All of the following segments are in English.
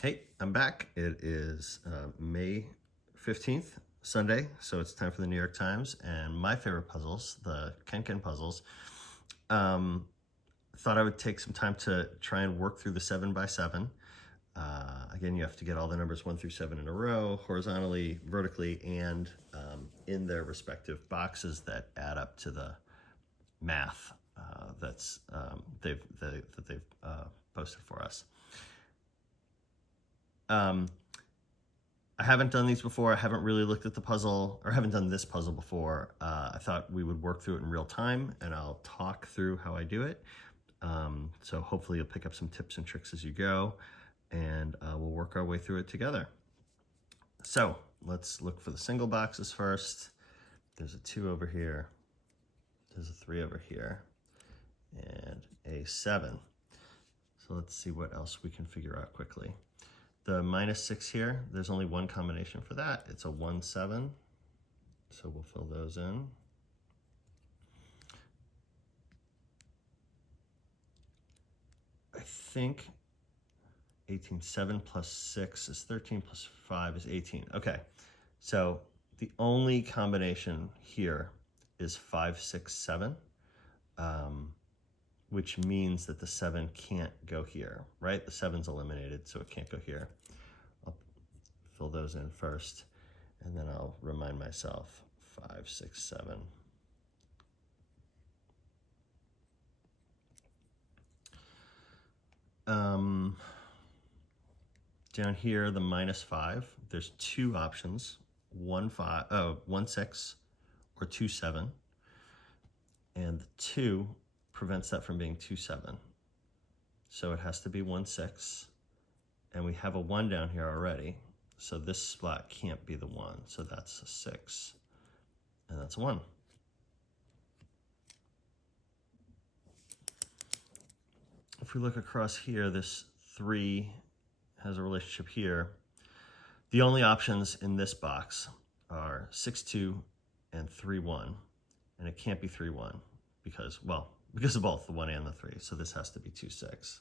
Hey, I'm back. It is May 15th, Sunday, so it's time for the New York Times and my favorite puzzles, the KenKen puzzles. Thought I would take some time to try and work through the 7x7. Again, you have to get all the numbers 1 through 7 in a row, horizontally, vertically, and in their respective boxes that add up to the math that they've posted for us. I haven't done these before. I haven't really looked at the puzzle, or haven't done this puzzle before. I thought we would work through it in real time, and I'll talk through how I do it. So hopefully you'll pick up some tips and tricks as you go, and we'll work our way through it together. So let's look for the single boxes first. There's a 2 over here. There's a 3 over here, and a 7. So let's see what else we can figure out quickly. The -6 here, there's only one combination for that. It's a 1, 7. So we'll fill those in. I think 18, 7 plus 6 is 13 plus 5 is 18. Okay, so the only combination here is 5, 6, 7, which means that the 7 can't go here, right? The 7's eliminated, so it can't go here. I'll fill those in first, and then I'll remind myself 5, 6, 7. Down here, the -5, there's 2 options, 1, 6, or 2, 7. And the 2 prevents that from being 2, 7. So it has to be 1, 6. And we have a 1 down here already. So this spot can't be the 1. So that's a 6. And that's a 1. If we look across here, this 3 has a relationship here. The only options in this box are 6, 2 and 3, 1. And it can't be 3, 1 because of both the 1 and the 3. So this has to be 2, 6.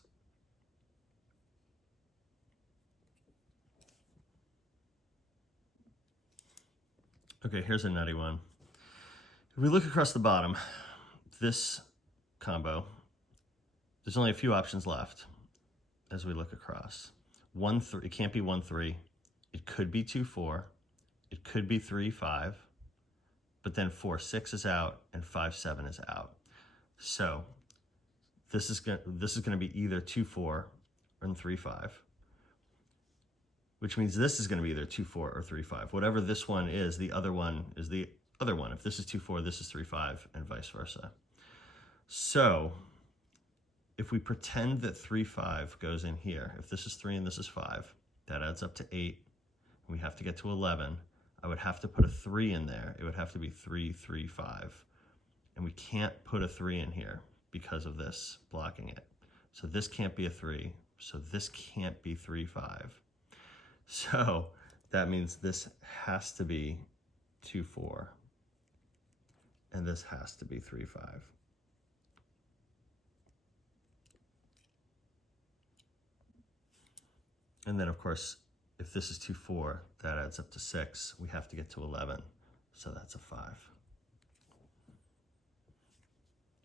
Okay, here's a nutty one. If we look across the bottom, this combo, there's only a few options left as we look across. 1, 3, it can't be 1, 3. It could be 2, 4. It could be 3, 5. But then 4, 6 is out and 5, 7 is out. So this is going to be either 2, 4 or 3, 5, which means this is going to be either 2, 4 or 3, 5. Whatever this one is, the other one is the other one. If this is 2, 4, this is 3, 5, and vice versa. So if we pretend that 3, 5 goes in here, if this is 3 and this is 5, that adds up to 8. We have to get to 11. I would have to put a 3 in there. It would have to be 3, 3, 5. And we can't put a 3 in here because of this blocking it. So this can't be a 3. So this can't be 3, 5. So that means this has to be 2, 4. And this has to be 3, 5. And then, of course, if this is 2, 4, that adds up to 6. We have to get to 11. So that's a 5.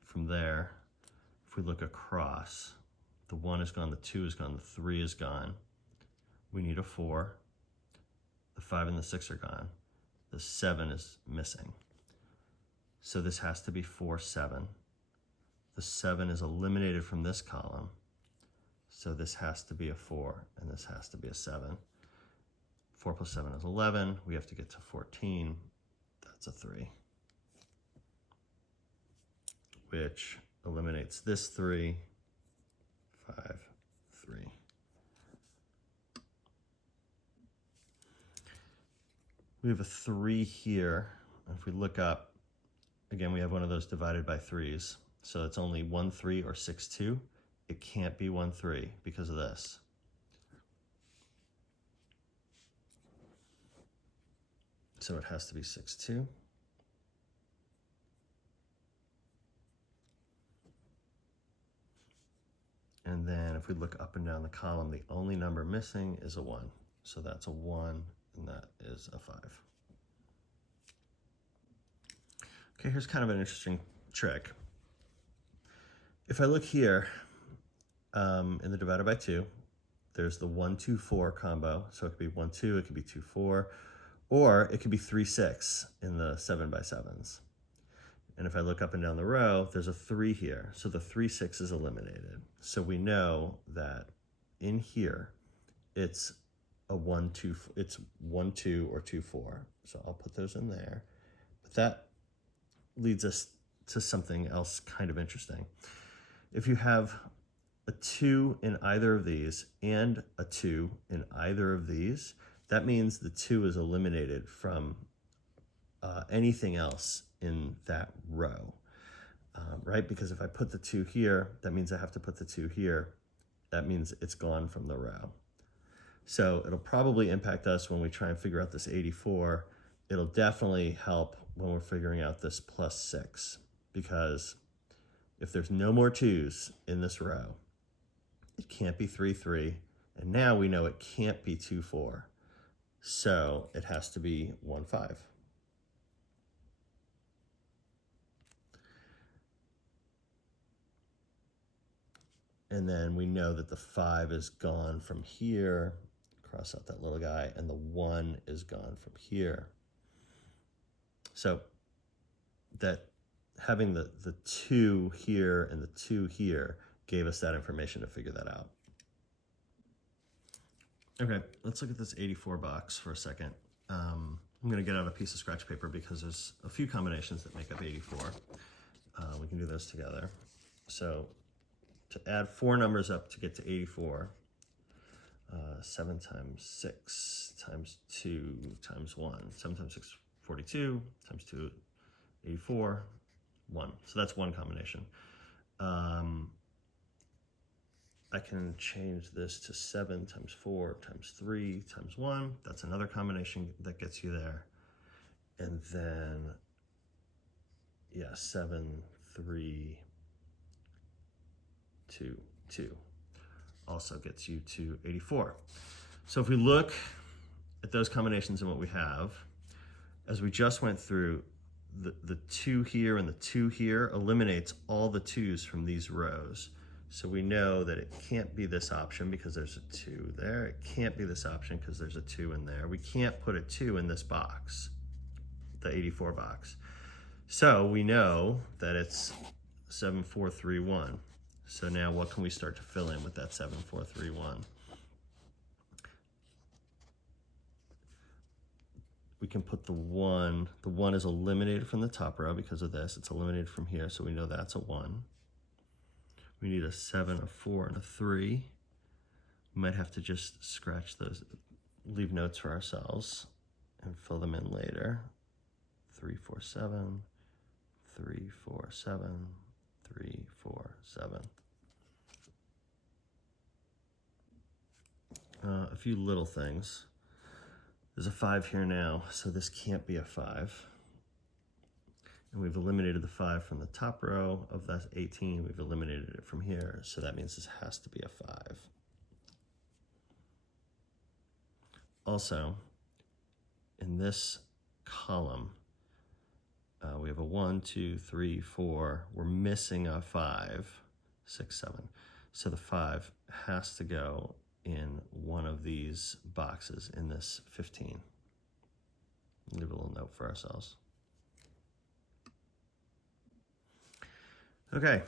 From there, if we look across, the 1 is gone, the 2 is gone, the 3 is gone. We need a 4. The 5 and the 6 are gone. The 7 is missing. So this has to be 4, 7. The 7 is eliminated from this column. So this has to be a 4, and this has to be a 7. 4 plus 7 is 11. We have to get to 14. That's a 3. Which eliminates this 3, 5, 3. We have a 3 here. If we look up, again, we have one of those divided by 3s. So it's only 1, 3 or 6, 2. It can't be 1, 3 because of this. So it has to be 6, 2. And then if we look up and down the column, the only number missing is a 1. So that's a 1, and that is a 5. Okay, here's kind of an interesting trick. If I look here in the divided by 2, there's the 1, 2, 4 combo. So it could be 1, 2, it could be 2, 4, or it could be 3, 6 in the 7x7s. And if I look up and down the row, there's a 3 here. So the 3, 6 is eliminated. So we know that in here, it's a 1, 2, it's 1, 2 or 2, 4. So I'll put those in there. But that leads us to something else kind of interesting. If you have a 2 in either of these and a 2 in either of these, that means the 2 is eliminated from anything else in that row, right? Because if I put the 2 here, that means I have to put the 2 here. That means it's gone from the row. So it'll probably impact us when we try and figure out this 84. It'll definitely help when we're figuring out this plus 6, because if there's no more 2s in this row, it can't be 3, 3. And now we know it can't be 2, 4. So it has to be 1, 5. And then we know that the 5 is gone from here, cross out that little guy, and the 1 is gone from here. So that having the 2 here and the 2 here gave us that information to figure that out. Okay, let's look at this 84 box for a second. I'm gonna get out a piece of scratch paper because there's a few combinations that make up 84. We can do those together. So to add 4 numbers up to get to 84, 7 times 6 times 2 times 1. 7 times 6, 42, times 2, 84, 1. So that's one combination. I can change this to 7 times 4 times 3 times 1. That's another combination that gets you there. And then, yeah, 7, 3, 2, 2 also gets you to 84. So if we look at those combinations and what we have, as we just went through, the 2 here and the 2 here eliminates all the 2s from these rows. So we know that it can't be this option because there's a 2 there. It can't be this option because there's a 2 in there. We can't put a 2 in this box, the 84 box. So we know that it's 7, 4, 3, 1. So now what can we start to fill in with that 7, 4, 3, 1? We can put the 1. The 1 is eliminated from the top row because of this. It's eliminated from here, so we know that's a 1. We need a 7, a 4, and a 3. We might have to just scratch those, leave notes for ourselves, and fill them in later. 3, 4, 7, 3, 4, 7, 3, 4, 7. A few little things. There's a 5 here now, so this can't be a 5. And we've eliminated the 5 from the top row of that 18. We've eliminated it from here, so that means this has to be a 5. Also, in this column, we have a 1, 2, 3, 4. We're missing a 5, 6, 7. So the 5 has to go in one of these boxes in this 15. Leave a little note for ourselves. Okay,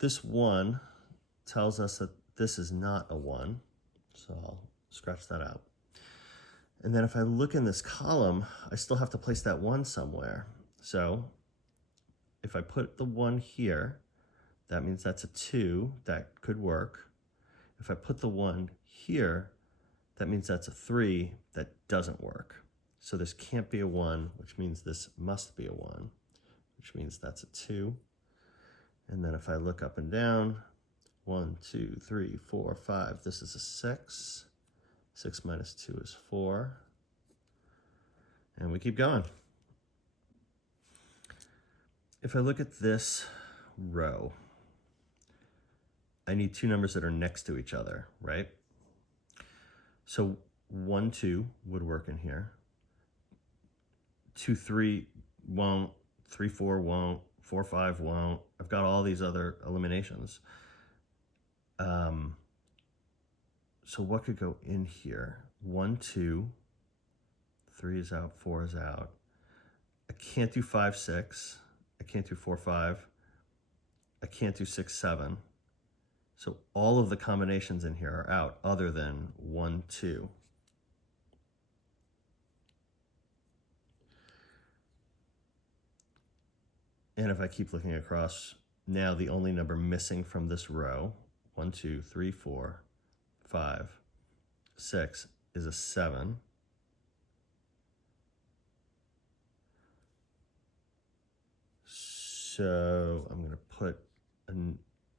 this 1 tells us that this is not a 1, so I'll scratch that out. And then if I look in this column, I still have to place that 1 somewhere. So if I put the 1 here, that means that's a 2, that could work. If I put the 1 here, that means that's a 3, that doesn't work. So this can't be a 1, which means this must be a 1, which means that's a 2. And then if I look up and down, 1, 2, 3, 4, 5, this is a 6. 6 minus 2 is 4. And we keep going. If I look at this row, I need two numbers that are next to each other, right? So 1, 2 would work in here. 2, 3 won't. 3, 4 won't. 4, 5 won't. I've got all these other eliminations. So what could go in here? 1, 2, 3 is out, 4 is out. I can't do 5, 6. I can't do 4, 5. I can't do 6, 7. So all of the combinations in here are out other than 1, 2. And if I keep looking across, now the only number missing from this row, 1, 2, 3, 4, 5, 6, is a 7. So I'm going to put,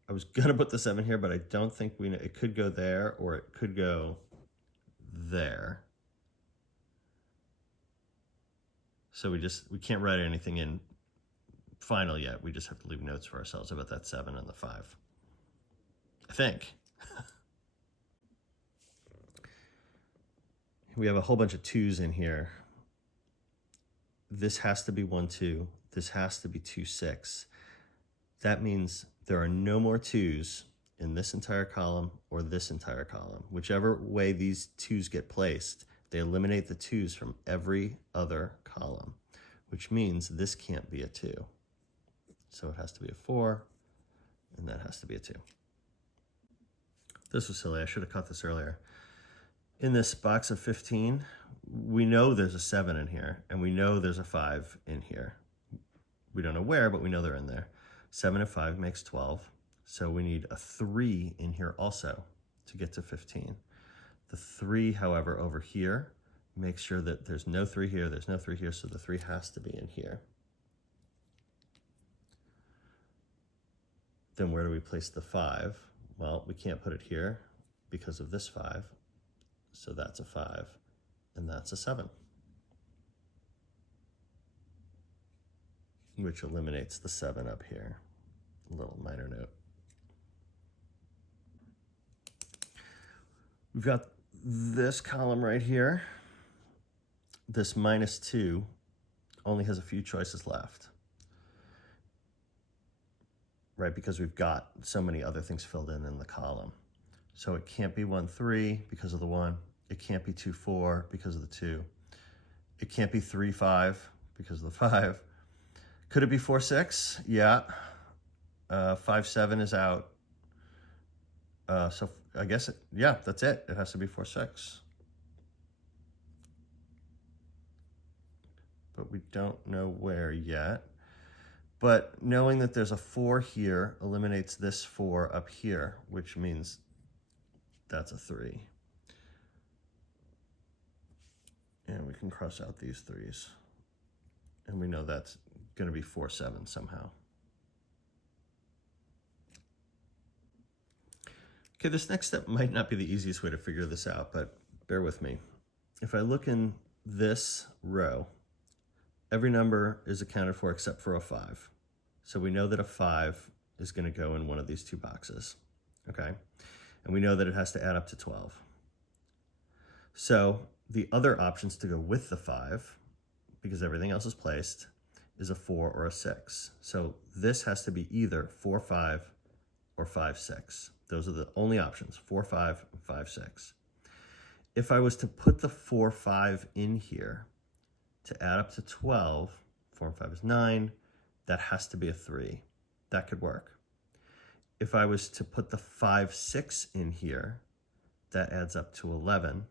I was going to put the 7 here, but I don't think we know. It could go there or it could go there. So we can't write anything in final yet. We just have to leave notes for ourselves about that 7 and the 5. I think. We have a whole bunch of 2s in here. This has to be 1, 2. This has to be 2, 6. That means there are no more 2s in this entire column or this entire column. Whichever way these 2s get placed, they eliminate the 2s from every other column, which means this can't be a 2. So it has to be a 4, and that has to be a 2. This was silly. I should have caught this earlier. In this box of 15, we know there's a 7 in here, and we know there's a 5 in here. We don't know where, but we know they're in there. 7 and 5 makes 12, so we need a 3 in here also to get to 15. The 3, however, over here, make sure that there's no 3 here, there's no 3 here, so the 3 has to be in here. Then where do we place the 5? Well, we can't put it here because of this 5, so that's a 5, and that's a 7. Which eliminates the 7 up here. A little minor note. We've got this column right here. This -2 only has a few choices left, right? Because we've got so many other things filled in the column. So it can't be 1, 3 because of the 1. It can't be 2, 4 because of the 2. It can't be 3, 5 because of the 5. Could it be 4, 6? Yeah. 5, 7 is out. So I guess, yeah, that's it. It has to be 4, 6. But we don't know where yet. But knowing that there's a 4 here eliminates this 4 up here, which means that's a 3. And we can cross out these 3s. And we know that's going to be 4, 7 somehow. Okay, this next step might not be the easiest way to figure this out, but bear with me. If I look in this row, every number is accounted for except for a 5. So we know that a 5 is going to go in one of these 2 boxes, okay? And we know that it has to add up to 12. So the other options to go with the 5, because everything else is placed, is a 4 or a 6. So this has to be either 4, 5 or 5, 6. Those are the only options, 4, 5, and 5, 6. If I was to put the 4, 5 in here to add up to 12, 4 and 5 is 9, that has to be a 3. That could work. If I was to put the 5, 6 in here, that adds up to 11.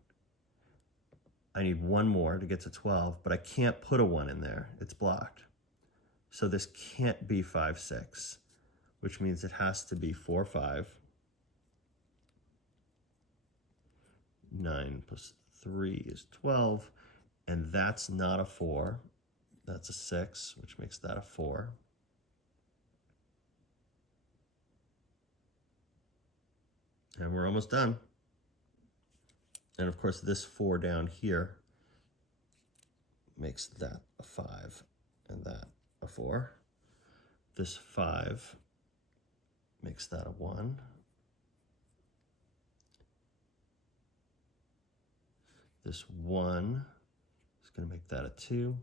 I need one more to get to 12, but I can't put a 1 in there. It's blocked. So this can't be 5, 6, which means it has to be 4, 5. 9 plus 3 is 12, and that's not a 4. That's a 6, which makes that a 4. And we're almost done. And of course, this 4 down here makes that a 5 and that a 4. This 5 makes that a 1 This 1 is going to make that a 2,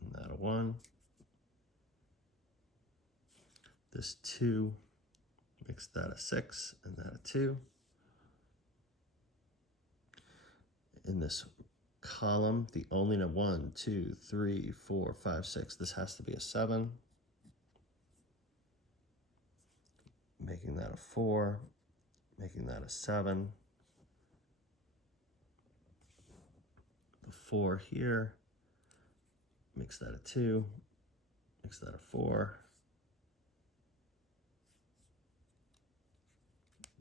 and that a 1. This 2 makes that a 6, and that a 2. In this column, the only 1, 2, 3, 4, 5, 6, this has to be a 7. Making that a 4, making that a 7. The 4 here makes that a 2, makes that a 4.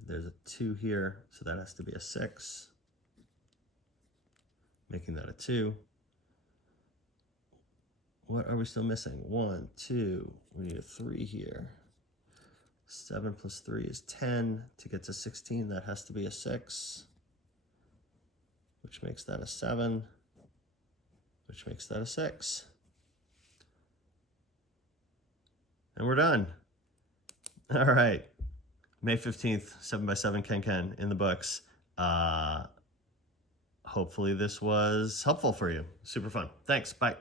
There's a 2 here, so that has to be a 6, making that a 2. What are we still missing? 1, 2, we need a 3 here. 7 plus 3 is 10. To get to 16, that has to be a 6, which makes that a 7, which makes that a 6. And we're done. All right. May 15th, 7x7 KenKen in the books. Hopefully this was helpful for you. Super fun. Thanks. Bye.